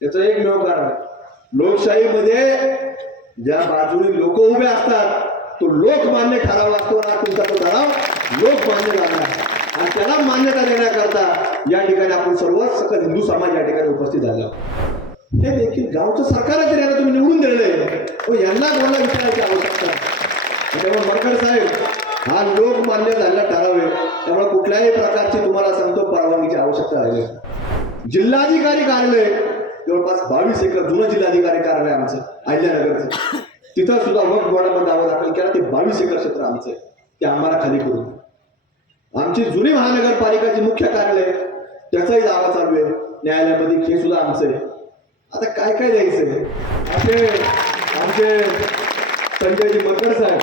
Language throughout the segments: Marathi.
याचं एकमेव कारण आहे, लोकशाहीमध्ये ज्या बाजूने लोक उभे असतात तो लोकमान्य ठराव असतो ना, तुमचा तो ठराव लोकमान्य झाला आणि त्याला मान्यता देण्याकरता या ठिकाणी आपण सर्व सकल हिंदू समाज या ठिकाणी उपस्थित झाला. हे देखील गावचं सरकारच यांना तुम्ही निवडून दिलेलं यांना कोणाला विचारायची आवश्यकता नाही. त्यामुळे मरकड साहेब हा लोकमान्य झालेला ठराव आहे, त्यामुळे कुठल्याही प्रकारची तुम्हाला सांगतो परवानगीची आवश्यकता राहिली. जिल्हाधिकारी कार्यालय जवळपास 22 एकर जुनं जिल्हाधिकारी कार्यालय आमचं अहिल्यानगरचं, तिथं सुद्धा वक्फ बोर्डामध्ये दावा दाखल केला. ते 22 एकर क्षेत्र आमचं आहे, ते आम्हाला खाली करून. आमची जुनी महानगरपालिकाची मुख्य कार्यालय त्याचाही दावा चालू आहे न्यायालयामध्ये, हे सुद्धा आमचं आहे. आता काय काय द्यायचंय आमचे संजयजी मरकड साहेब,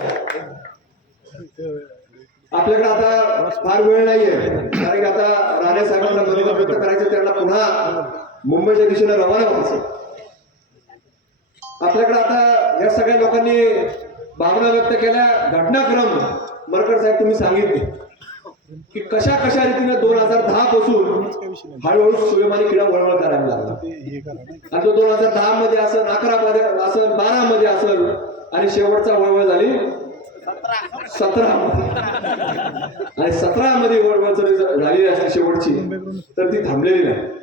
आपल्याकडे आता फार वेळ नाहीये, कारण की आता राणे साहेबांना बरोबर व्यक्त करायचं, त्यांना पुन्हा मुंबईच्या दिशेने रवाना व्हायचं. आपल्याकडे आता या सगळ्या लोकांनी भावना व्यक्त केल्या, घटनाक्रम मरकड साहेब तुम्ही सांगितले की कशा कशा रीतीने 2010 पासून हळूहळू सुलेमानी किडा वळवळ करायला लागला. आणि तो 2010 मध्ये असेल, 11 मध्ये असेल, 12 मध्ये असेल आणि शेवटचा वळवळ झाली 17 आणि 17 मध्ये वळवळ जरी झालेली असली शेवटची तर ती थांबलेली नाही.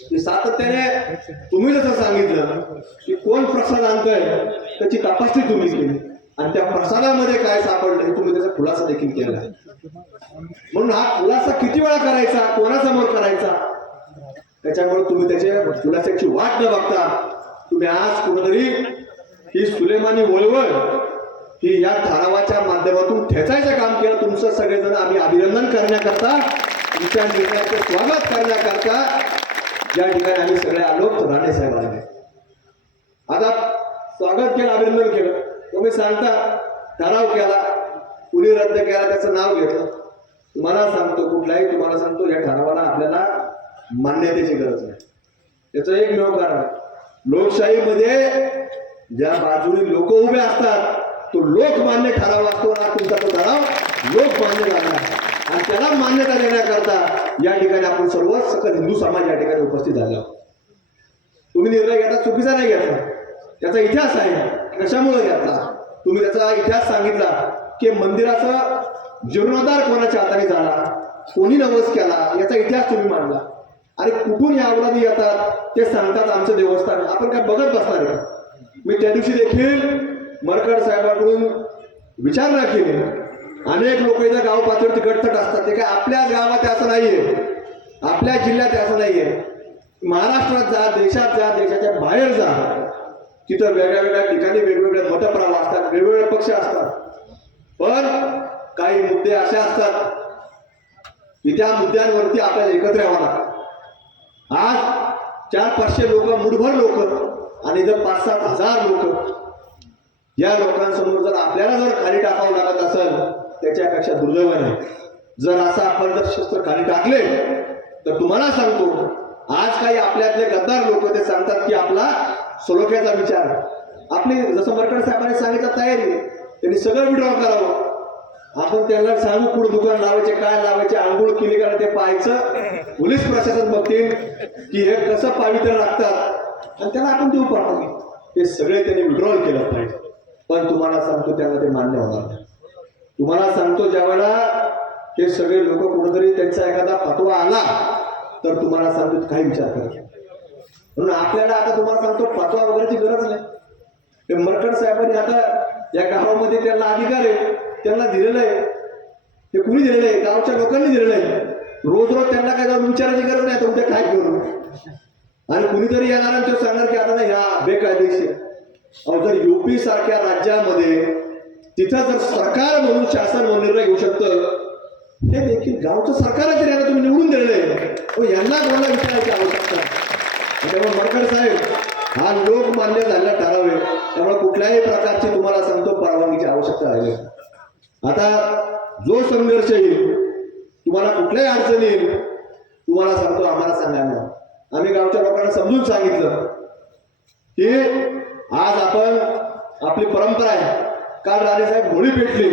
ती सातत्याने तुम्ही जसं सांगितलं की कोण प्रसाद आणतोय त्याची तपासणी तुम्ही केली आणि त्या प्रसादामध्ये काय सापडलं तुम्ही त्याचा खुलासा देखील केला. म्हणून हा खुलासा किती वेळा करायचा, कोणासमोर करायचा, त्याच्यामुळे तुम्ही त्याच्या खुलासाची वाट न बघता तुम्ही आज कुठेतरी ही सुलेमानी वळवळ ही या ठरावाच्या माध्यमातून ठेचायचं काम केलं. तुमचं सगळेजण आम्ही अभिनंदन करण्याकरता, तुमच्या निर्णयाचं स्वागत करण्याकरता या ठिकाणी आम्ही सगळे आलो. राणे साहेब आले, आता स्वागत केलं, अभिनंदन केलं. तुम्ही सांगता ठराव केला, कुणी रद्द केला त्याचं नाव घेतलं. तुम्हाला सांगतो कुठलाही तुम्हाला सांगतो या ठरावाला आपल्याला मान्यतेची गरज नाही. त्याचं एकमेव कारण आहे, लोकशाहीमध्ये ज्या बाजूने लोक उभे असतात तो लोकमान्य ठराव असतो ना, तुमचा तो ठराव लोकमान्य झाला आणि त्याला मान्यता देण्याकरता या ठिकाणी आपण सर्व सकल हिंदू समाज या ठिकाणी उपस्थित झाला. तुम्ही निर्णय घेता चुकीचा नाही घेतला, त्याचा इतिहास आहे. कशामुळे घेतला तुम्ही त्याचा इतिहास सांगितला की मंदिराचा जीर्णोद्धार कोणाच्या हाताने झाला, कोणी नवस केला, याचा इतिहास तुम्ही मांडला. आणि कुठून या अवलादी येतात ते सांगतात आमचं देवस्थान. आपण काय बघत बसणार आहे? मी त्या दिवशी देखील मरकड साहेबांकडून विचारणा केली. अनेक लोक इथं गाव पातळीवरती गटतट असतात, ते काय आपल्याच गावात असं नाहीये, आपल्या जिल्ह्यात असं नाहीये. महाराष्ट्रात जा, देशात जा, देशाच्या बाहेर जा, तिथं वेगळ्या वेगळ्या ठिकाणी वेगवेगळे मतप्रवाह असतात, वेगवेगळे पक्ष असतात. पण काही मुद्दे असे असतात की त्या मुद्द्यांवरती आपल्याला एकत्र यावं लागतं. आज 400-500 लोक, मुठभर लोक आणि जर 5-7 हजार लोक, या लोकांसमोर जर आपल्याला जर खाली टाकावं लागत असेल त्याच्यापेक्षा दुर्दैव नाही. जर असं आपण जर शस्त्र खाली टाकले तर तुम्हाला सांगतो आज काही आपल्यातले गद्दार लोक ते सांगतात की आपला सलोख्याचा विचार, आपली जसं मरकड साहेबांनी सांगितलं तयारी, त्यांनी सगळं विड्रॉ करावं. आपण त्यांना सांगू कुठं दुकान लावायचे, काय लावायचे, आंघोळ केली का ते पाहायचं. पोलीस प्रशासन बघतील की हे कसं पावित्र्य राखतात आणि त्याला आपण देऊ पाहतो. हे सगळे त्यांनी विड्रॉल केलं पाहिजे. पण तुम्हाला सांगतो त्यांना ते मान्य होणार नाही. तुम्हाला सांगतो ज्यावेळेला हे सगळे लोक कुठेतरी त्यांचा एखादा फतवा आला तर तुम्हाला सांगतो काही विचार करा. म्हणून आपल्याला आता तुम्हाला सांगतो फतवा वगैरेची गरज नाही. ते मरकड साहेबांनी आता या गावामध्ये त्यांना अधिकार आहे, त्यांना दिलेलं आहे. ते कुणी दिलेलं आहे? गावच्या लोकांनी दिलेलं आहे. रोज रोज त्यांना काय जाऊन विचारायची गरज नाही तुमच्या काय करू. आणि कुणीतरी येणार आणि तो सांगणार की आता नाही ह्या बेकायदेशीर. अहो जर युपी सारख्या राज्यामध्ये तिथं जर सरकार म्हणून शासन म्हणून निर्णय घेऊ शकतं, हे देखील गावचं सरकारच यांना तुम्ही निवडून दिलेलं आहे, यांना कोणाला विचारायची आवश्यकता नाही. त्यामुळे मरकड साहेब हा लोकमान्य झालेला ठराव आहे, त्यामुळे कुठल्याही प्रकारची तुम्हाला सांगतो परवानगीची आवश्यकता राहिली. आता जो संघर्ष येईल, तुम्हाला कुठल्याही अडचण येईल, तुम्हाला सांगतो आम्हाला सांगायला. आम्ही गावच्या लोकांना समजून सांगितलं की आज आपण आपली परंपरा आहे. काल राणेसाहेब होळी पेटली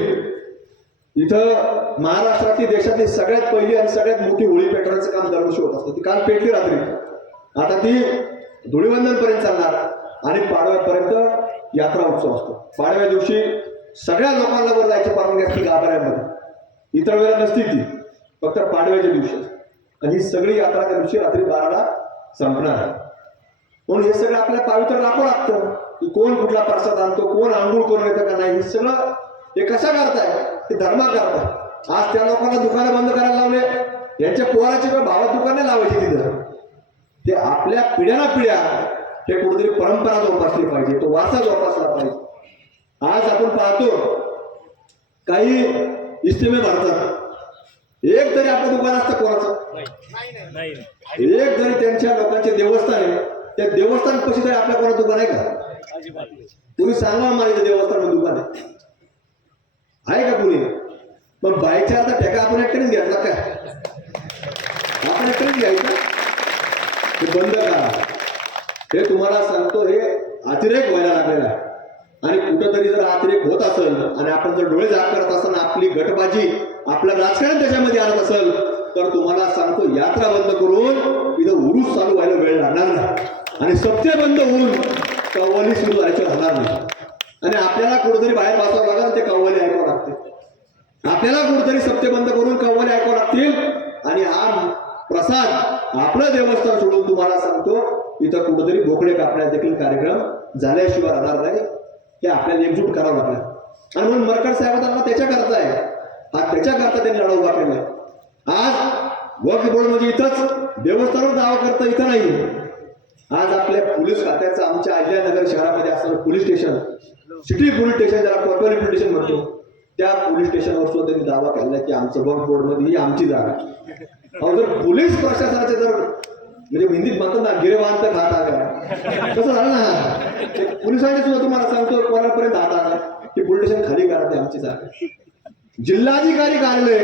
इथं, महाराष्ट्रातली देशातली सगळ्यात पहिली आणि सगळ्यात मोठी होळी पेटवण्याचं काम दरवर्षी होत असतं. ती काल पेटली रात्री. आता ती धुळीवंदन पर्यंत चालणार आणि पाडव्यापर्यंत यात्रा उत्सव असतो. पाडव्या दिवशी सगळ्या लोकांना वर जायची परवानगी असते गाभाऱ्यामध्ये, इतर वेळेला नसती ती, फक्त पाडव्याच्या दिवशी. आणि ही सगळी यात्रा त्या दिवशी रात्री 12ला संपणार आहे. म्हणून हे सगळं आपल्या पावित्र राखावं लागतं की कोण कुठला प्रसाद आणतो, कोण आंघोळ करून येतं का नाही, हे सगळं हे कशा करताय, हे धर्मा करताय. आज त्या लोकांना दुकानं बंद करायला लावले, यांच्या पोराची किंवा भावात दुकाने लावायची तिथं. ते आपल्या पिढ्याना पिढ्या हे कुठेतरी परंपरा जोपासली पाहिजे, तो वारसा जोपासला पाहिजे. आज आपण पाहतो काही इस्टिमे भरतात, एक तरी आपलं दुकान असतं कोणाचं, एक जरी त्यांच्या लोकांचे देवस्थान आहे, त्या देवस्थान कशी तरी आपल्या कोणा दुकान आहे का? तुम्ही सांगा मला इथे देवस्थान दुकान आहे का कुणी? पण बायच्या आता ठेका आपण एकट्यानेच घ्यायचा काय? आपण एकट्यानेच घ्यायचं, हे बंद करा. हे तुम्हाला सांगतो, हे अतिरेक व्हायला लागलेला आहे. आणि कुठंतरी जर अतिरेक होत असेल आणि आपण जर डोळे जाग करत असताना आपली गटबाजी, आपलं राजकारण त्याच्यामध्ये आणत असेल, तर तुम्हाला सांगतो यात्रा बंद करून इथं उरूस चालू व्हायला वेळ लागणार नाही आणि सप्ते बंद होऊन कव्वाली सुरू व्हायचं राहणार नाही. आणि आपल्याला कुठेतरी बाहेर वाचावं लागेल, ते कव्वाली ऐकावं लागते. आपल्याला कुठेतरी सप्ते बंद करून कव्वाली ऐकावं लागतील. आणि हा प्रसाद आपलं देवस्थान सोडून तुम्हाला सांगतो इथं कुठेतरी बोकडे कापण्यात देखील कार्यक्रम झाल्याशिवाय राहणार नाही. हे आपल्याला एकजूट करावं लागणार. आणि म्हणून मरकड साहेबांना त्याच्या करता आहे, हा त्याच्या करता त्यांनी लढा उभा केलाय. आज वक्फ बोर्ड म्हणजे इथंच देवस्थानावर दावा करता इथं नाही. आज आपल्या पोलीस खात्याचं आमच्या अहिल्यानगर शहरामध्ये असणारं police station, city police station, ज्याला कोतवाली पोलीस स्टेशन म्हणतो, त्या पोलीस स्टेशनवर सुद्धा त्यांनी दावा केला की आमचं वक्फ बोर्ड मध्ये ही आमची जागा. अहो जर पोलीस प्रशासनाचे जर म्हणजे हिंदीत म्हणतात ना गिरेबांत हात आला, कसं झालं ना, पोलिसांनी सुद्धा तुम्हाला सांगतो कोणापर्यंत हात आला की पोलीस स्टेशन खाली करा, ते आमची जागा. जिल्हाधिकारी कार्यालय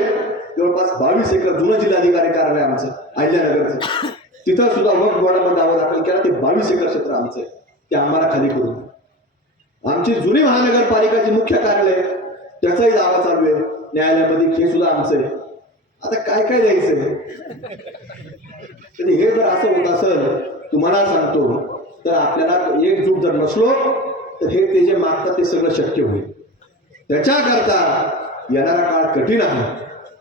जवळपास 22 एकर जुनं जिल्हाधिकारी कार्यालय आमचं अहिल्यानगरचं, तिथं सुद्धा वक्फ बोर्डामध्ये दावा दाखल केला ते 22 एकर क्षेत्र आमचं आहे, ते आम्हाला खाली करून. आमची जुनी महानगरपालिकाची मुख्य कार्यालय त्याचाही दावा चालू आहे न्यायालयामध्ये, हे सुद्धा आमचं आहे. आता काय काय द्यायचंय? हे जर असं होत असेल तुम्हाला सांगतो, तर आपल्याला एकजूट जर नसलो तर हे ते जे मागतात ते सगळं शक्य होईल. त्याच्याकरता येणारा काळ कठीण आहे.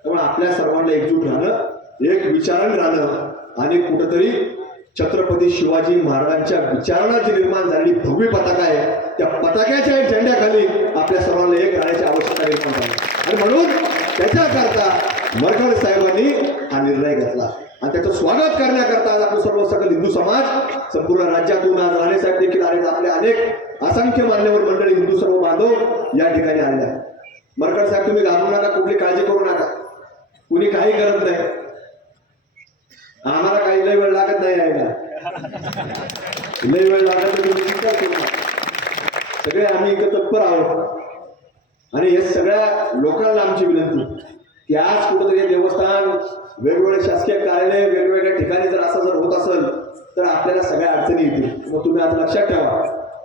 त्यामुळे आपल्या सर्वांना एकजूट राहणं, एक विचाराने राहणं आणि कुठंतरी छत्रपती शिवाजी महाराजांच्या विचारांना जी निर्माण झालेली भगवी पताका आहे, त्या पताक्याच्या एक झेंड्याखाली आपल्या सर्वांना एक राहण्याची आवश्यकता निर्माण झाली. आणि म्हणून त्याच्याकरता मरकड साहेबांनी हा निर्णय घेतला आणि त्याचं स्वागत करण्याकरता आज आपलं सर्व सकल हिंदू समाज संपूर्ण राज्यातून, आज राणे साहेब देखील आले, आपले अनेक असंख्य मान्यवर मंडळी, हिंदू सर्व बांधव या ठिकाणी आलेले आहेत. मरकड साहेब तुम्ही घाबरू नका, कुठली काळजी करू नका, कुणी काही करत नाही, आम्हाला काही लय वेळ लागत नाही यायला, लय वेळ लागत नाही, सगळे आम्ही इकडे तत्पर आहोत. आणि हे सगळ्या लोकांना आमची विनंती की आज कुठेतरी हे देवस्थान, वेगवेगळे शासकीय कार्यालय वेगवेगळ्या ठिकाणी जर असं जर होत असेल तर आपल्याला सगळ्या अडचणी येतील. मग तुम्ही आता लक्षात ठेवा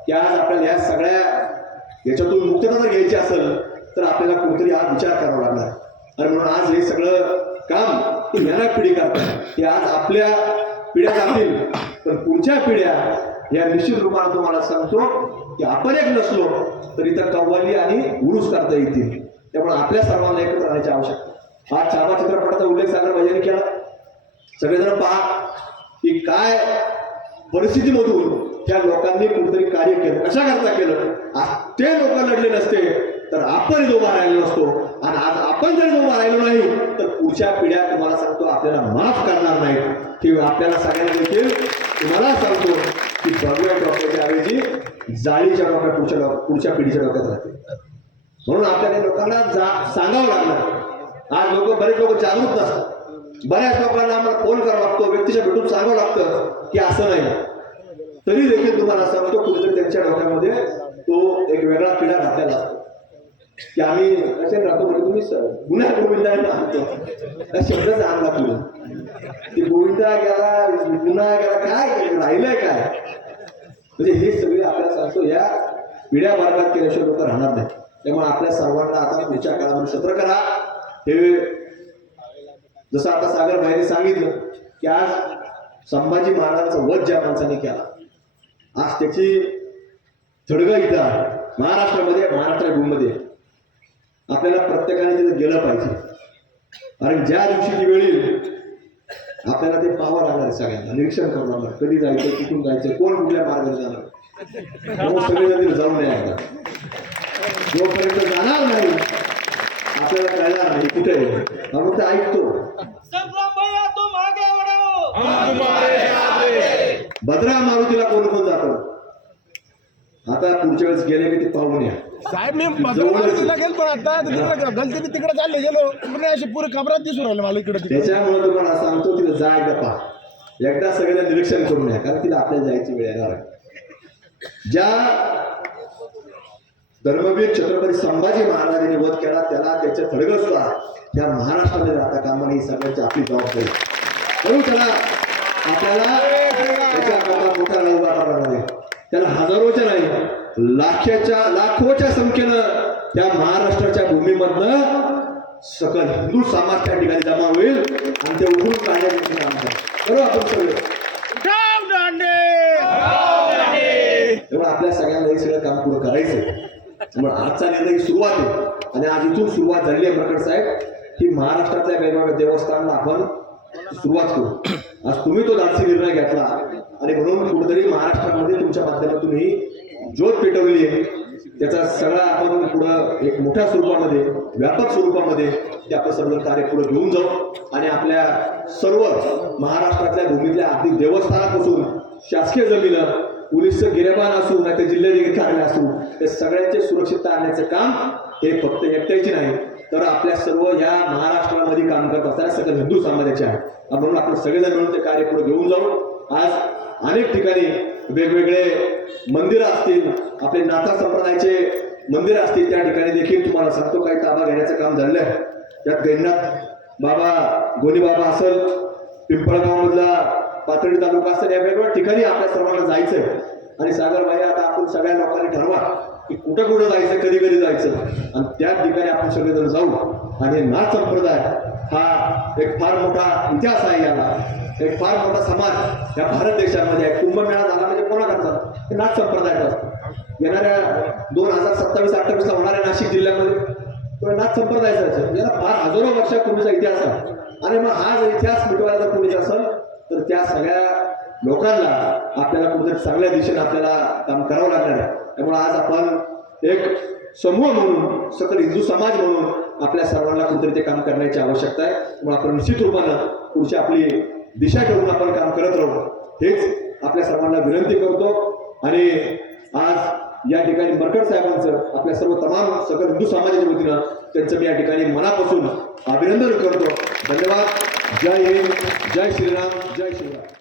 की आज आपल्याला या सगळ्या याच्यातून मुक्तता जर घ्यायची असेल तर आपल्याला कुठेतरी आज विचार करावा लागणार. आणि म्हणून आज हे सगळं काम ते येणाऱ्या पिढी करतात, ते आज आपल्या पिढ्या जातील, पण पुढच्या पिढ्या या निश्चित रूपाने तुम्हाला सांगतो की आपण एक नसलो तरी तर कव्वाली आणि उरूस करता येतील. त्यामुळे आपल्या सर्वांना एकत्र राहण्याची आवश्यकता. आज छावा चित्रपटाचा उल्लेख सागर भैयाने केला. सगळेजण पहा की काय परिस्थितीमधून त्या लोकांनी कुठेतरी कार्य केलं, कशा करता केलं. ते लोक लढले नसते तर आपण उभा राहिलो नसतो. आणि आज आपण जर उभा राहिलो नाही तर पुढच्या पिढ्या तुम्हाला सांगतो आपल्याला माफ करणार नाहीत. की आपल्याला सगळ्यांना देखील तुम्हाला सांगतो की भगव्या डोक्याच्या ऐवजी जाळीच्या डोक्या पुढच्या पिढीच्या डोक्यात राहते. म्हणून आपल्याला लोकांना सांगावं लागणार. आज बरेच लोक जागृत नसतात. बऱ्याच लोकांना आम्हाला फोन करावा लागतो, व्यक्तीच्या भेटून सांगावं लागतं की असं नाही. तरी देखील तुम्हाला सांगतो कुठेतरी त्यांच्या डोक्यामध्ये तो एक वेगळा पिढा घातलेला असतो की आम्ही कसे राहतो म्हणजे तुम्ही गुन्हा गोविंदांना आणतो, त्या शब्दाचा आणला तुम्ही की गोविंदा गेला, गुन्हा गेला, काय राहिलंय काय. म्हणजे हे सगळे आपल्याला सांगतो या पिढ्या मार्गात केल्याशिवाय लोक राहणार नाही. त्यामुळे आपल्या सर्वांना आता पुढच्या काळामध्ये सत्र करा. हे जसं आता सागर भाईने सांगितलं की आज संभाजी महाराजांचा वध ज्या माणसाने केला आज त्याची थडगा इथं आहे महाराष्ट्रामध्ये, महाराष्ट्र भूमीमध्ये. आपल्याला प्रत्येकाने तिथे गेलं पाहिजे. कारण ज्या दिवशी ती वेळ येईल आपल्याला ते पाहावं लागणार आहे. सगळ्यांना निरीक्षण करावं लागणार, कधी जायचं, कुठून जायचं, कोण कुठल्या मार्गाने जाणार, सगळे नदीला जाऊ नये. आता जोपर्यंत जाणार नाही आपल्याला कळणार नाही कुठे आपण ते ऐकतो. भद्रा मारुतीला कोण कोण जातो. आता पुढच्या वेळेस गेले की ते पाहून या साहेब. मी भद्रावतीला गेलो पण आता गलतीने तिकडे चालले गेलो पण अशी पुरे खबरात दिसून राहिले मला इकडे. त्याच्यामुळे तुम्हाला सांगतो तिला जा एकदा पहा, एकदा सगळ्यांना निरीक्षण करून या. कारण तिला आपल्याला जायची वेळ येणार आहे. ज्या धर्मवीर छत्रपती संभाजी महाराजांनी वध केला त्याला त्याच्या थडगं सुद्धा या महाराष्ट्रामध्ये राहता कामा ही सगळ्यांची आपली जबाबदारी. म्हणून त्याला आपल्याला त्याच्या मोठा राहू वाटायला नाही. त्याला हजारोच्या नाही लाखोच्या संख्येनं त्या महाराष्ट्राच्या भूमीमधनं सकल हिंदू समाज त्या ठिकाणी जमा होईल आणि ते उठून काढण्याचे काम करू आपण सगळे. तेव्हा आपल्या सगळ्यांना हे सगळं काम पुढे करायचंय. त्यामुळे आजचा निर्णय सुरुवात आहे आणि आज इथून सुरुवात झाली आहे प्रकट साहेब की महाराष्ट्रातल्या वेगवेगळ्या देवस्थानांना आपण सुरुवात करू. आज तुम्ही तो धाडसी निर्णय घेतला आणि म्हणून कुठेतरी महाराष्ट्रामध्ये तुमच्या माध्यमातून ही ज्योत पेटवली आहे. त्याचा सगळा आपण पुढं एक मोठ्या स्वरूपामध्ये व्यापक स्वरूपामध्ये ते आपलं सर्व कार्य पुढे घेऊन जाऊ आणि आपल्या सर्व महाराष्ट्रातल्या भूमीतल्या अगदी देवस्थानापासून शासकीय जमीन पोलीसचं गिरेबान असू नाही तर जिल्हाधिकारी कार्यालय असू ते सगळ्यांची सुरक्षितता आणण्याचं काम हे फक्त एकट्याची नाही तर आपल्या सर्व या महाराष्ट्रामध्ये काम करत असणाऱ्या सगळ्या हिंदू समाजाचे आहे. म्हणून आपण सगळेजण मिळून ते कार्य पुढे घेऊन जाऊ. आज अनेक ठिकाणी वेगवेगळे मंदिरं असतील, आपले नाथा संप्रदायाचे मंदिरं असतील, त्या ठिकाणी देखील तुम्हाला सांगतो काही ताबा घेण्याचं काम झालेलं आहे. त्यात गैनाथ बाबा, गोनी बाबा असेल, पिंपळगाव मधला पाथर्डी तालुका असेल, या वेगवेगळ्या ठिकाणी आपल्या सर्वांना जायचंय. आणि सागर भाई आता आपण सगळ्या लोकांनी ठरवा की कुठं कुठं जायचं, कधी कधी जायचं आणि त्या ठिकाणी आपण सगळेजण जाऊ. आणि नाथ संप्रदाय हा एक फार मोठा इतिहास आहे. याला एक फार मोठा समाज या भारत देशामध्ये आहे. कुंभमेळा झाला म्हणजे कोणा करतात हे नाथ संप्रदायाचा असतो. येणाऱ्या 2027-28 होणाऱ्या नाशिक जिल्ह्यामध्ये तो नाथ संप्रदायाचा याला फार हजारो वर्षापूर्वीचा इतिहास आहे. आणि मग हा जर इतिहास मिटवायला जर कोणी असेल तर त्या सगळ्या लोकांना आपल्याला कुठेतरी चांगल्या दिशेने आपल्याला काम करावं लागणार आहे. त्यामुळे आज आपण एक समूह म्हणून सकल हिंदू समाज म्हणून आपल्या सर्वांना कुठेतरी ते काम करण्याची आवश्यकता आहे. त्यामुळे आपण निश्चित रूपानं पुढची आपली दिशा ठेवून आपण काम करत राहू हेच आपल्या सर्वांना विनंती करतो. आणि आज या ठिकाणी मरकट साहेबांचं आपल्या सर्व तमाम सकल हिंदू समाजाच्या वतीनं त्यांचं मी या ठिकाणी मनापासून अभिनंदन करतो. धन्यवाद. जय हिंद, जय श्रीराम, जय शिवराम.